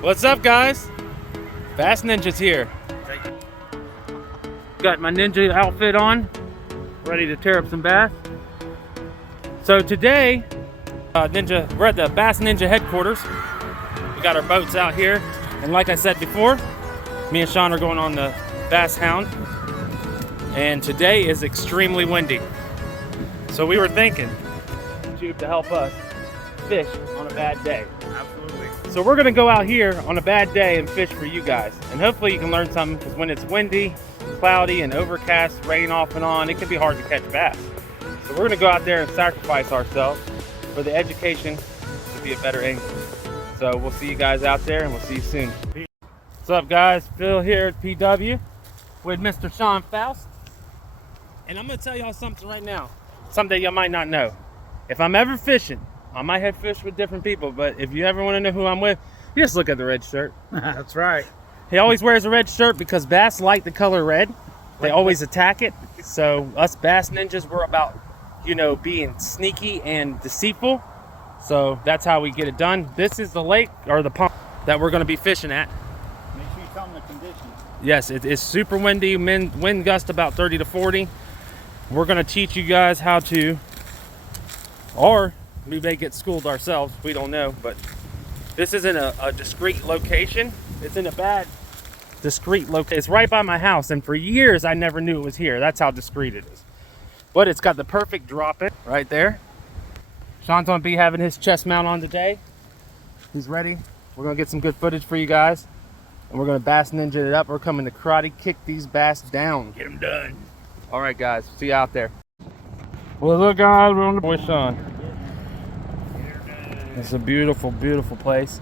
What's up, guys? Bass Ninja's here. Got my ninja outfit on, ready to tear up some bass. So today, we're at the Bass Ninja headquarters. We got our boats out here, and like I said before, me and Sean are going on the Bass Hound, and today is extremely windy. So we were thinking, YouTube to help us fish on a bad day. Absolutely. So we're gonna go out here on a bad day and fish for you guys, and hopefully you can learn something, because when it's windy, cloudy, and overcast, rain off and on, it can be hard to catch bass. So we're gonna go out there and sacrifice ourselves for the education to be a better angler. So we'll see you guys out there, and we'll see you soon. What's up, guys? Phil here at PW with Mr. Sean Faust, and I'm gonna tell y'all something right now, something y'all might not know. If I'm ever fishing, I might have fished with different people, but if you ever want to know who I'm with, you just look at the red shirt. That's right. He always wears a red shirt because bass like the color red. They always attack it. So us Bass Ninjas, we're about, you know, being sneaky and deceitful. So that's how we get it done. This is the lake, or the pond, that we're going to be fishing at. Make sure you tell them the conditions. Yes, it is super windy, wind gust about 30 to 40. We're going to teach you guys how to, or we may get schooled ourselves, we don't know, but this isn't a discreet location. It's in a bad discreet location. It's right by my house, and for years I never knew it was here. That's how discreet it is. But it's got the perfect drop in right there. Sean's gonna be having his chest mount on today. He's ready. We're gonna get some good footage for you guys, and we're gonna Bass Ninja it up. We're coming to karate kick these bass down. Get them done. All right, guys, see you out there. Well, look, guys, we're on the boy Sean. It's a beautiful, beautiful place,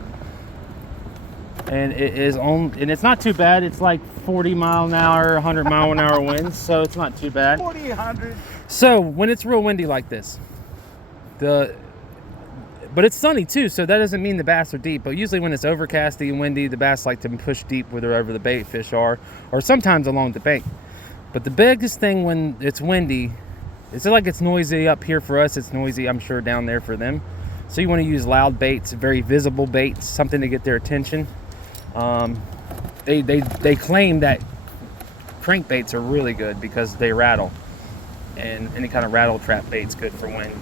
and it is on. And it's not too bad. It's like 40 mile an hour, 100 mile an hour winds, so it's not too bad. 40, 100. So when it's real windy like this, but it's sunny too, so that doesn't mean the bass are deep. But usually when it's overcasty and windy, the bass like to push deep wherever the bait fish are, or sometimes along the bank. But the biggest thing when it's windy, it's like it's noisy up here for us. It's noisy, I'm sure, down there for them. So you want to use loud baits, very visible baits, something to get their attention. They claim that crankbaits are really good because they rattle, and any kind of rattle trap bait's good for wind.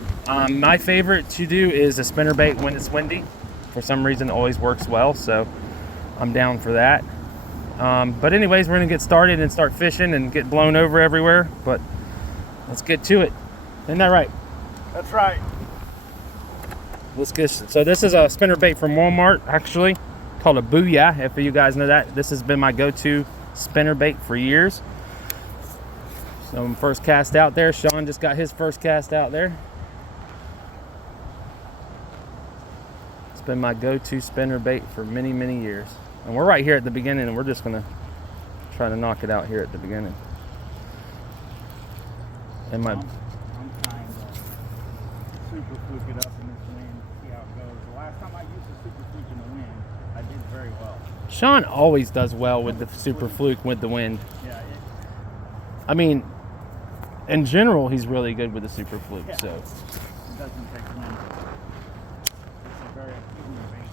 My favorite to do is a spinner bait when it's windy. For some reason, it always works well, so I'm down for that. But anyways, we're gonna get started and start fishing and get blown over everywhere. But let's get to it. Isn't that right? That's right. Let's get, so this is a spinner bait from Walmart, actually, called a Booyah, if you guys know that. This has been my go-to spinner bait for years. So I'm first cast out there. Sean just got his first cast out there. It's been my go-to spinner bait for many, many years. And we're right here at the beginning, and we're just gonna try to knock it out here at the beginning. And my I'm trying to super fluke it up in this wind, see how it goes. The last time I used a super fluke in the wind, I did very well. Sean always does well with the super fluke with the wind. Yeah. I mean, in general, he's really good with the super fluke. Yeah. So It doesn't take wind. It's a very appealing bait.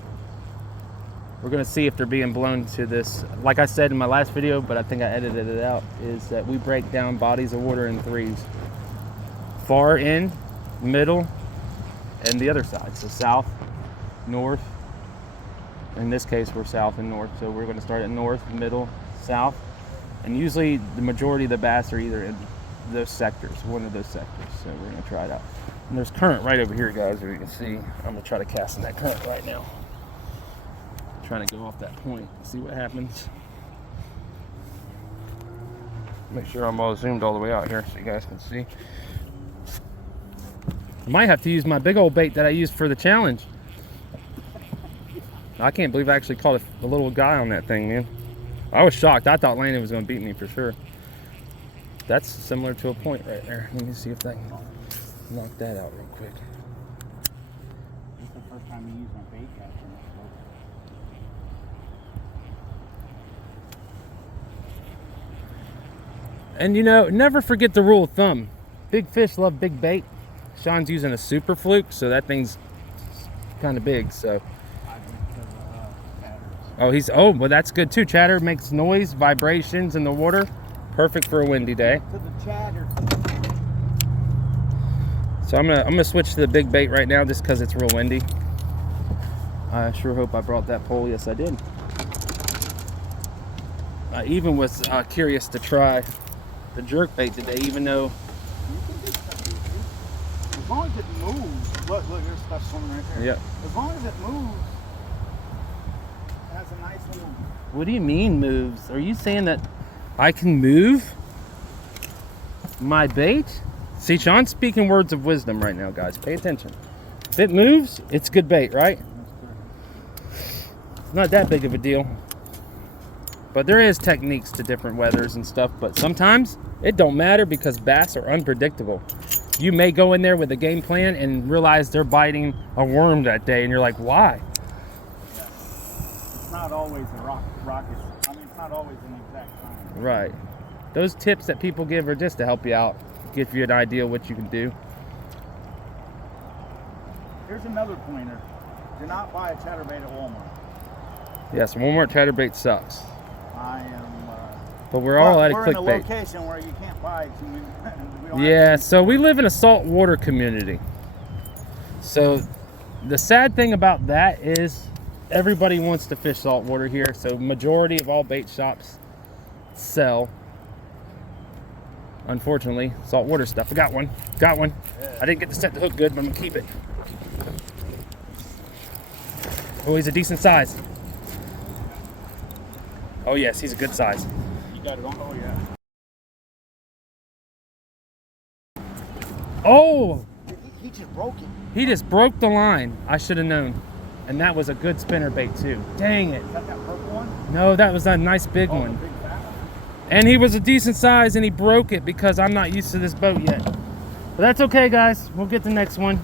we're gonna see if they're being blown to this. Like I said in my last video, but I think I edited it out, is that we break down bodies of water in threes: far in, middle, and the other side. So south, north. In this case, we're south and north, so we're going to start at north, middle, south, and usually the majority of the bass are either in those sectors, one of those sectors. So we're going to try it out. And there's current right over here, guys, where you can see. I'm going to try to cast in that current right now. Trying to go off that point, see what happens. Make sure I'm all zoomed all the way out here so you guys can see. I might have to use my big old bait that I used for the challenge. I can't believe I actually caught a little guy on that thing, man. I was shocked. I thought Landon was going to beat me for sure. That's similar to a point right there. Let me see if I can knock that out real quick. This is the first time you use my bait caster. And you know, never forget the rule of thumb. Big fish love big bait. Sean's using a super fluke, so that thing's kind of big, so. I went to the patterns. Oh, well, that's good too. Chatter makes noise, vibrations in the water. Perfect for a windy day. To the chatter. So I'm gonna switch to the big bait right now just because it's real windy. I sure hope I brought that pole. Yes, I did. I even was curious to try the jerk bait today, even though. As long as it moves. Look, there's stuff swimming right there. Yeah. As long as it moves, it has a nice little. What do you mean moves? Are you saying that I can move my bait? See, Sean's speaking words of wisdom right now, guys. Pay attention. If it moves, it's good bait, right? It's not that big of a deal. But there is techniques to different weathers and stuff. But sometimes it don't matter because bass are unpredictable. You may go in there with a game plan and realize they're biting a worm that day, and you're like, why? Yeah. It's not always a rocket. I mean, it's not always an exact time. Right. Those tips that people give are just to help you out, give you an idea of what you can do. Here's another pointer. Do not buy a chatterbait at Walmart. Yes, Walmart chatterbait sucks. I am. But we're all out of We're in a clickbait. location where you can't buy too many. We don't Yeah, have so we live in a saltwater community. So the sad thing about that is everybody wants to fish saltwater here. So majority of all bait shops sell, unfortunately, saltwater stuff. I got one. I didn't get to set the hook good, but I'm gonna keep it. Oh, he's a decent size. Oh yes, he's a good size. You got it on. Oh yeah. Oh, He just broke it. he just broke the line. I should have known. And that was a good spinner bait too. Dang it. Is that purple one? No, that was a nice big Oh, one. the big fat one. And he was a decent size and he broke it because I'm not used to this boat yet. But that's okay, guys. We'll get the next one.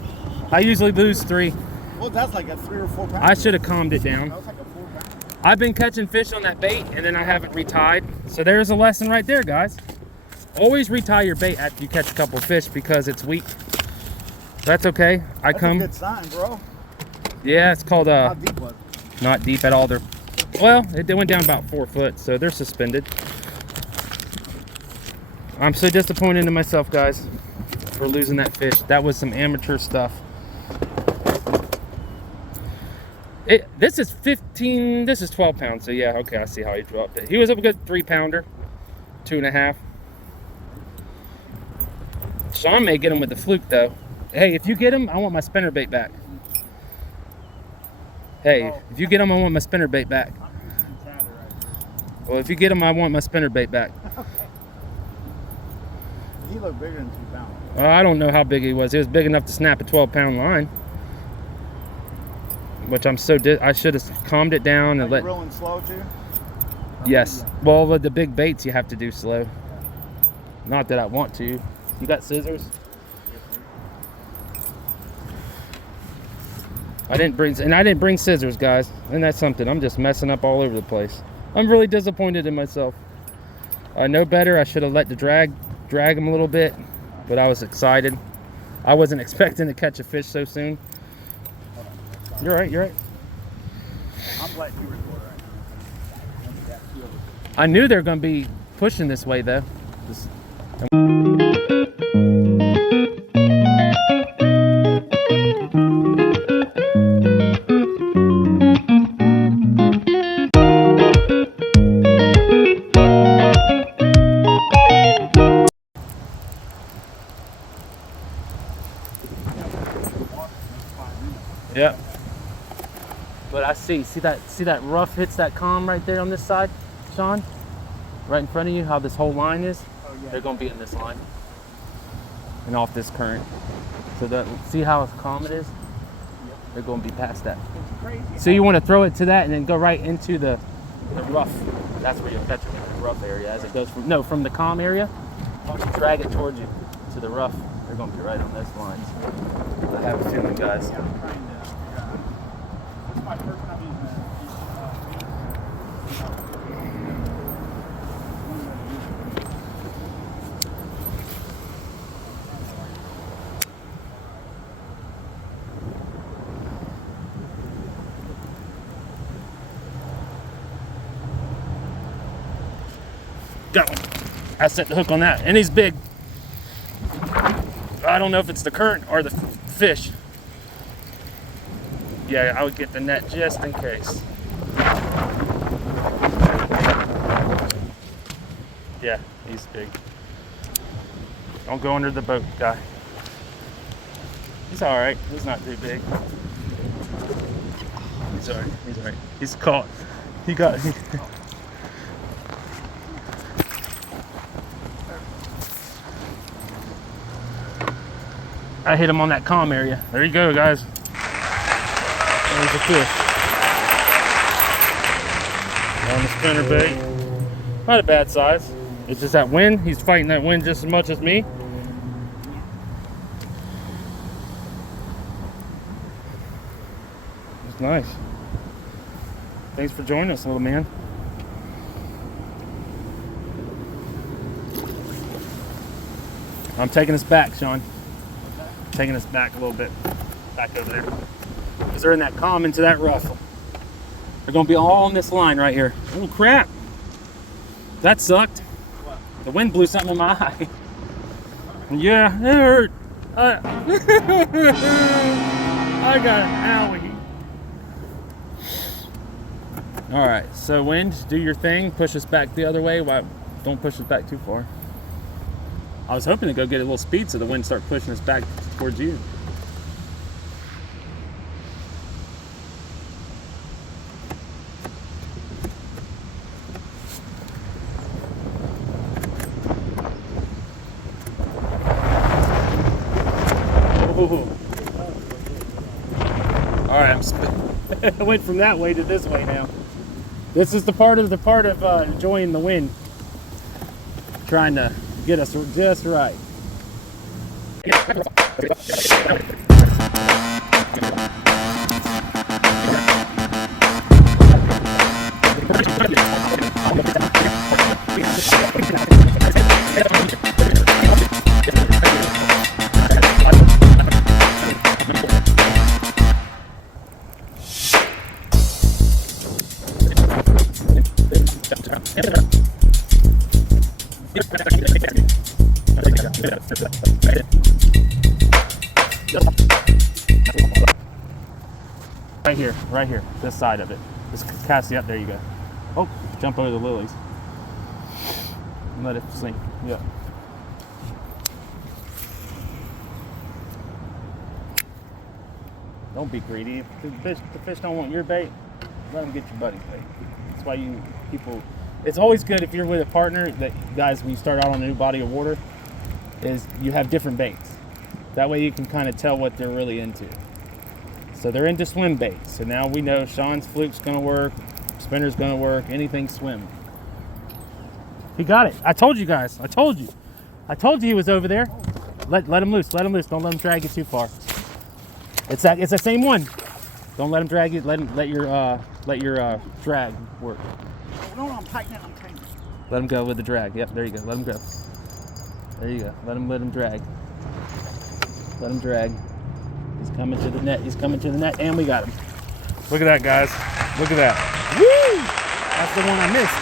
I usually lose 3. Well, that's like a 3 or 4 pound. I should have calmed it down. That was like a 4 pound. I've been catching fish on that bait and then I haven't retied. So there's a lesson right there, guys. Always retie your bait after you catch a couple fish because it's weak. That's okay. That's a good sign, bro. Yeah, it's called How deep was it? not deep at all. Well, it went down about 4 foot, so they're suspended. I'm so disappointed in myself, guys, for losing that fish. That was some amateur stuff. This is 15, this is 12 pounds, so yeah, okay, I see how he dropped it. He was a good 3-pounder, 2.5. Sean may get him with the fluke, though. Hey, if you get him, I want my spinnerbait back. Hey, if you get him, I want my spinnerbait back. Well, if you get him, I want my spinnerbait back. He looked bigger than 2 pounds. I don't know how big he was. He was big enough to snap a 12-pound line. Which I'm so I should have calmed it down and let. Reeling slow too? Yes. Well, with the big baits, you have to do slow. Not that I want to. You got scissors? I didn't bring scissors, guys. And that's something. I'm just messing up all over the place. I'm really disappointed in myself. I know better. I should have let the drag him a little bit, but I was excited. I wasn't expecting to catch a fish so soon. You're right. I'm letting you record right now. I knew they were going to be pushing this way, though. Yep. But I see that rough hits that calm right there on this side, Sean? Right in front of you, how this whole line is? Oh, yeah. They're gonna be in this line. And off this current. So that, see how calm it is? Yep. They're gonna be past that. It's crazy. So you wanna throw it to that and then go right into the rough. That's where you'll catch it in the rough area as it goes from the calm area. Drag it towards you to the rough. They're gonna be right on those lines. I have a feeling, guys. Yeah, I'm trying to figure out. This is my first time using that. Got one. I set the hook on that, and he's big. I don't know if it's the current or the fish. Yeah, I would get the net just in case. Yeah, he's big. Don't go under the boat, guy. He's all right. He's not too big. He's all right. He's all right. He's caught. He got. I hit him on that calm area. There you go, guys. There's a fish. On the spinnerbait. Not a bad size. It's just that wind. He's fighting that wind just as much as me. It's nice. Thanks for joining us, little man. I'm taking us back, Sean. Taking us back a little bit. Back over there. Because they're in that calm into that rough. They're going to be all on this line right here. Oh, crap. That sucked. What? The wind blew something in my eye. Yeah, it hurt. I got an owie. All right, so wind, do your thing. Push us back the other way. Why? Don't push us back too far. I was hoping to go get a little speed so the wind start pushing us back towards you. All right, I went from that way to this way now. This is the part of enjoying the wind, trying to get us just right. Right here, this side of it. Just cast it up, there you go. Oh, jump over the lilies. Let it sink, yeah. Don't be greedy. If the fish don't want your bait, let them get your buddy's bait. That's why it's always good if you're with a partner, that guys, when you start out on a new body of water, is you have different baits. That way you can kind of tell what they're really into. So they're into swim baits. So now we know Sean's fluke's gonna work, spinner's gonna work, anything swim. He got it. I told you guys. I told you he was over there. Let him loose. Let him loose. Don't let him drag you too far. It's the same one. Don't let him drag you. Let your drag work. No, I'm tightening. I'm tightening. Let him go with the drag. Yep, there you go. Let him go. There you go. Let him drag. Let him drag. He's coming to the net. He's coming to the net, and we got him. Look at that, guys. Look at that. Woo! That's the one I missed.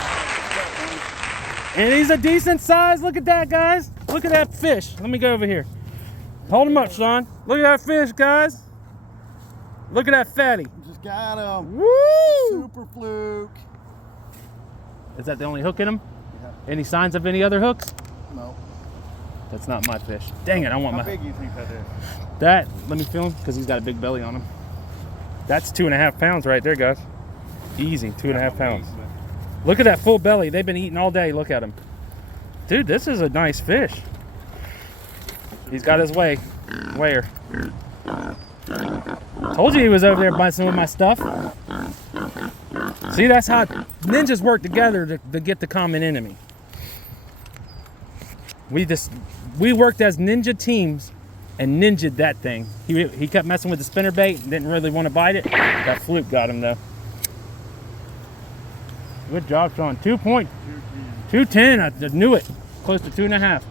And he's a decent size. Look at that, guys. Look at that fish. Let me go over here. Hold him up, Sean. Look at that fish, guys. Look at that fatty. Just got him. Woo! Super fluke. Is that the only hook in him? Yeah. Any signs of any other hooks? No. That's not my fish. Dang it, I want How my... big do you think that is? That, let me feel him, because he's got a big belly on him. That's 2.5 pounds right there, guys. Easy, 2.5 pounds. Look at that full belly. They've been eating all day. Look at him. Dude, this is a nice fish. He's got his way. Where? Told you he was over there buying some of my stuff. See, that's how ninjas work together to get the common enemy. We worked as ninja teams and ninja'd that thing. He kept messing with the spinnerbait, didn't really want to bite it. That fluke got him though. Good job, Sean. 2.210. I knew it. Close to 2.5.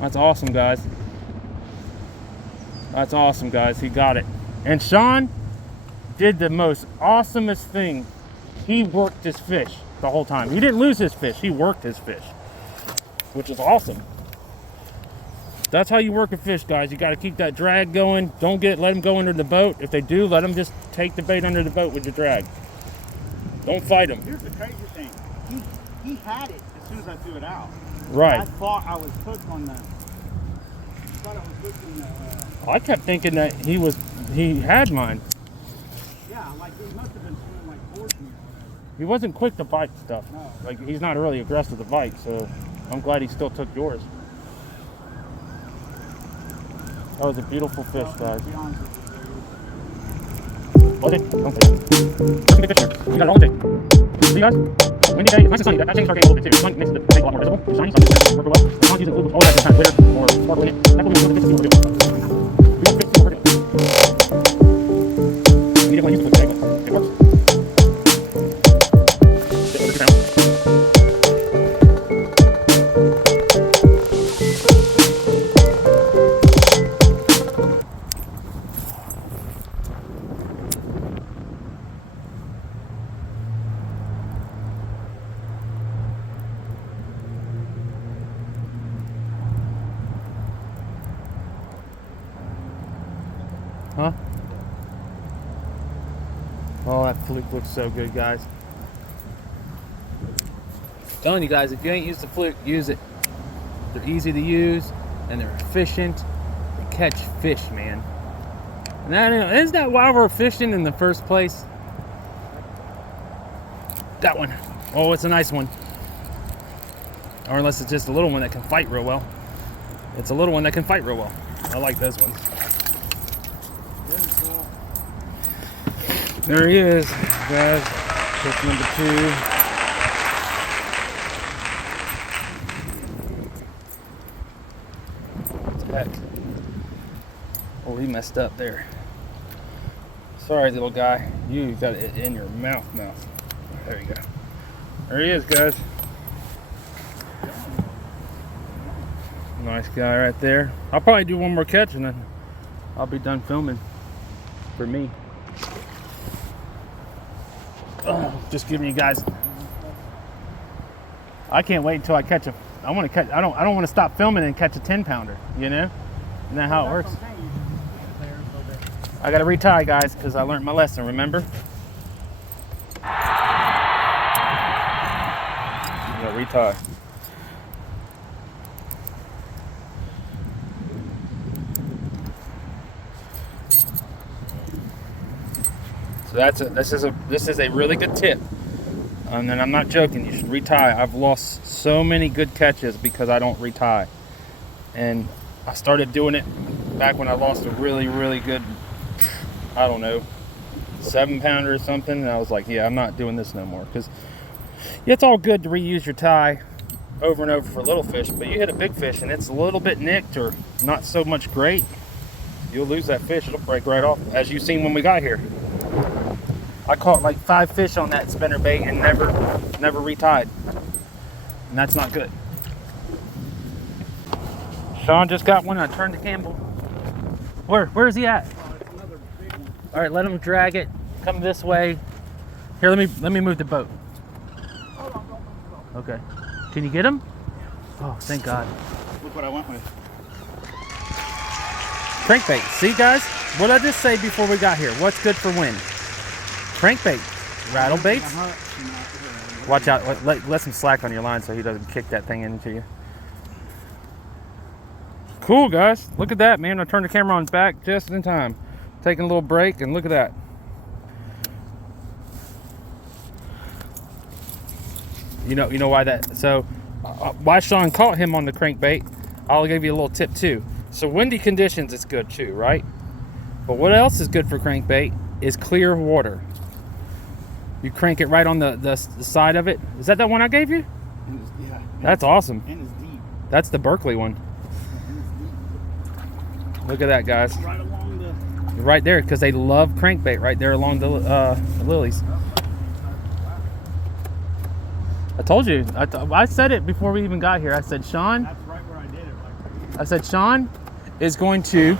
That's awesome, guys. That's awesome, guys. He got it. And Sean did the most awesomest thing. He worked his fish. the whole time. He didn't lose his fish. He worked his fish, which is awesome. That's how you work a fish, guys. You got to keep that drag going. Don't let them go under the boat. If they do, let them just take the bait under the boat with your drag. Don't fight them. Here's the crazy thing. He had it as soon as I threw it out. Right. I thought I was hooked on the. I thought I was hooked in the. I kept thinking that he had mine. Yeah, like he must have been swimming like towards me or whatever. He wasn't quick to bite stuff. No. Like, he's not really aggressive to bite, so I'm glad he still took yours. That was a beautiful fish, guys. To be honest with Hold it. Don't take it. That's a big fish here. You got it all day. See, guys? Windy day. It's nice and sunny. That changes our game a little bit, too. The sun makes the bait a lot more visible. It's shiny, so it's work well. I'm not using all that kind of glitter or sparkle in it. That's what we want to see what we're doing. We don't fix what we're doing. We definitely use the glitter. It works. Get over the ground. Huh? Oh, that fluke looks so good, guys. I'm telling you guys, if you ain't used the fluke, use it. They're easy to use, and they're efficient. They catch fish, man. And isn't that why we're fishing in the first place? That one. Oh, it's a nice one. Or unless it's just a little one that can fight real well. It's a little one that can fight real well. I like those ones. There he is, guys. Fish number 2. What the heck? Oh, he messed up there. Sorry, little guy. You got it in your mouth. There you go. There he is, guys. Nice guy right there. I'll probably do one more catch and then I'll be done filming for me. Just giving you guys. I can't wait until I catch a. I want to catch. I don't want to stop filming and catch a 10-pounder. You know, isn't that how it works? I got to retie, guys, because I learned my lesson. Remember? I got to retie. So this is a really good tip, and then I'm not joking. You should retie. I've lost so many good catches because I don't retie, and I started doing it back when I lost a really good, I don't know, 7-pounder or something, and I was like, yeah, I'm not doing this no more, because it's all good to reuse your tie over and over for little fish, but you hit a big fish and it's a little bit nicked or not so much great, you'll lose that fish. It'll break right off, as you've seen when we got here. I caught like 5 fish on that spinner bait and never retied. And that's not good. Sean just got one. I turned to Campbell. Where is he at? Another big one. All right, let him drag it. Come this way. Here, let me move the boat. Hold on, don't. Okay. Can you get him? Oh, thank God. Look what I went with. Crankbait. See, guys? What did I just say before we got here? What's good for wind? Crankbait. Rattle baits. Watch out. Let some slack on your line so he doesn't kick that thing into you. Cool, guys. Look at that, man. I turned the camera on back just in time. Taking a little break, and look at that. You know why that? So, why Sean caught him on the crankbait, I'll give you a little tip too. So windy conditions, it's good too, right? But what else is good for crankbait is clear water. You crank it right on the side of it. Is that one I gave you? Yeah. That's awesome. And it's deep. That's the Berkeley one. Look at that, guys. Right along the. Right there, because they love crankbait right there along the lilies. I told you. I said it before we even got here. I said, Sean. That's right where I did it. Like. I said, Sean is going to.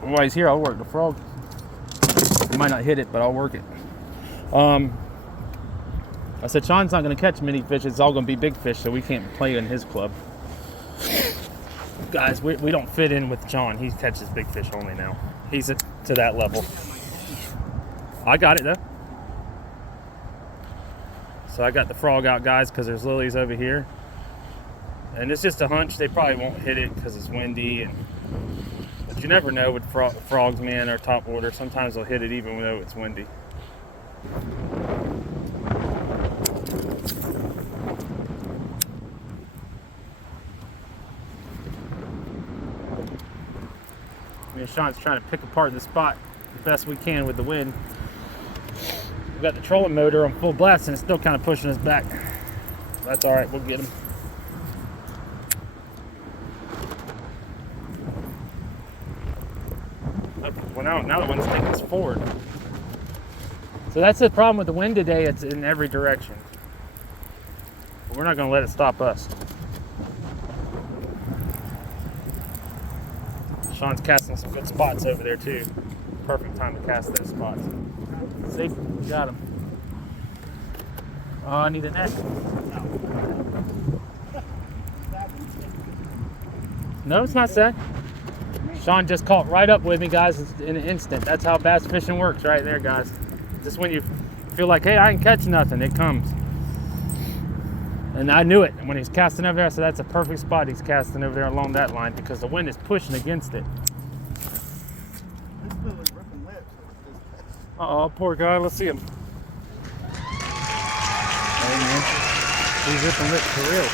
While he's here, I'll work the frog. He might not hit it, but I'll work it. I said Sean's not going to catch mini fish. It's all going to be big fish, so we can't play in his club. Guys, we don't fit in with John. He catches big fish only now. He's to that level. I got it, though. So I got the frog out, guys, because there's lilies over here. And it's just a hunch. They probably won't hit it because it's windy. But you never know with frogs, man, or top water. Sometimes they'll hit it even though it's windy. Me and Sean's trying to pick apart the spot the best we can with the wind. We've got the trolling motor on full blast and it's still kind of pushing us back. That's all right, we'll get him. Well, now the wind's taking us forward. So that's the problem with the wind today. It's in every direction. But we're not going to let it stop us. Sean's casting some good spots over there too. Perfect time to cast those spots. See, we got him. Oh, I need a net. No, it's not sad. Sean just caught right up with me, guys, in an instant. That's how bass fishing works right there, guys. Just when you feel like, hey, I can catch nothing, it comes. And I knew it. When he's casting over there, I said, that's a perfect spot he's casting over there along that line because the wind is pushing against it. Uh-oh, poor guy. Let's see him. Hey, man. He's ripping lips for real.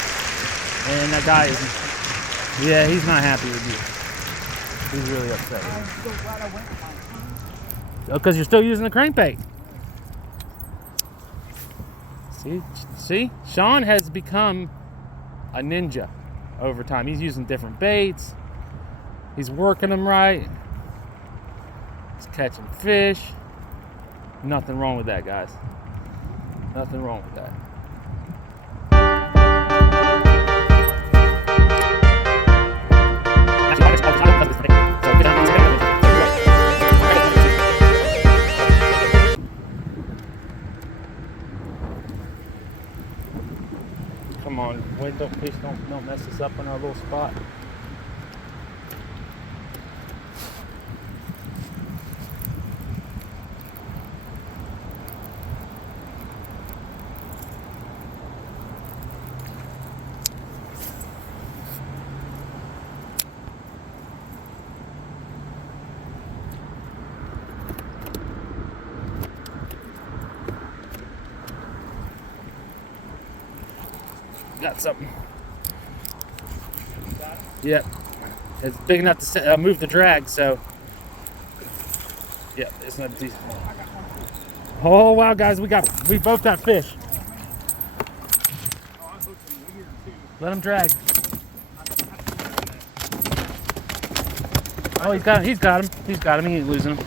And that guy is, yeah, he's not happy with you. He's really upset. I'm so glad I went with my phone. Because you're still using the crankbait. See? Sean has become a ninja over time. He's using different baits. He's working them right. He's catching fish. Nothing wrong with that, guys. Nothing wrong with that. Come on, wait, please don't mess us up in our little spot. Got something. Yep. It's big enough to move the drag, so. Yep, it's not decent. Oh wow, guys, we both got fish. Let him drag. Oh, he's got him. He's got him. He ain't losing him.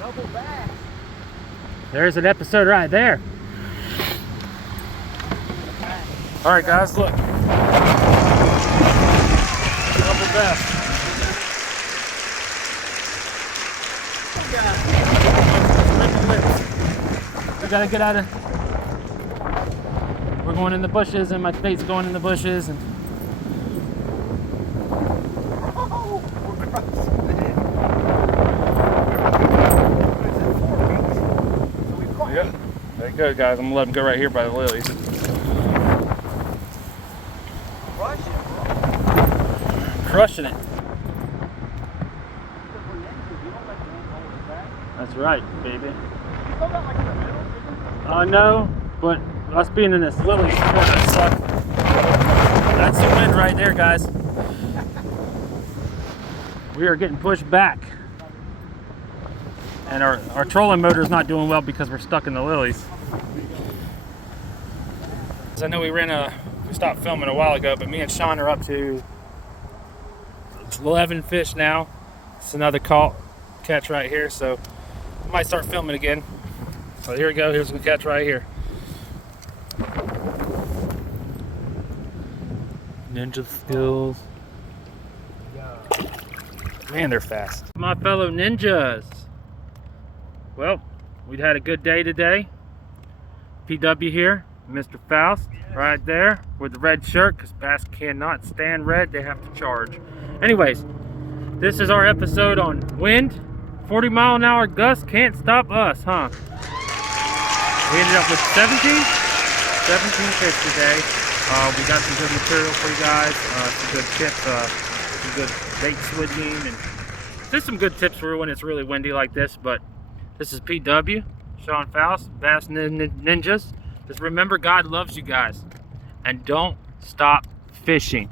Double back. There's an episode right there. All right, guys, look. Double bass. We gotta get out of. We're going in the bushes, and my bait's going in the bushes, and. Yep. There you go, guys. I'm gonna let him go right here by the lilies. Crushing it. That's right, baby. No, but us being in this lily spot, that's the wind right there, guys. We are getting pushed back. And our trolling motor is not doing well because we're stuck in the lilies. I know we stopped filming a while ago, but me and Sean are up to 11 fish now. It's another catch right here, so I might start filming again. So here we go. Here's the catch right here. Ninja skills. Man, they're fast. My fellow ninjas. Well, we'd had a good day today. PW here, Mr. Faust, right there with the red shirt, because bass cannot stand red, they have to charge. Anyways, this is our episode on wind. 40-mile-an-hour gusts can't stop us, huh? We ended up with 17 fish today. We got some good material for you guys, some good tips, some good bait switching, and just some good tips for when it's really windy like this. But this is PW, Sean Faust, Bass Ninjas. Just remember, God loves you guys, and don't stop fishing.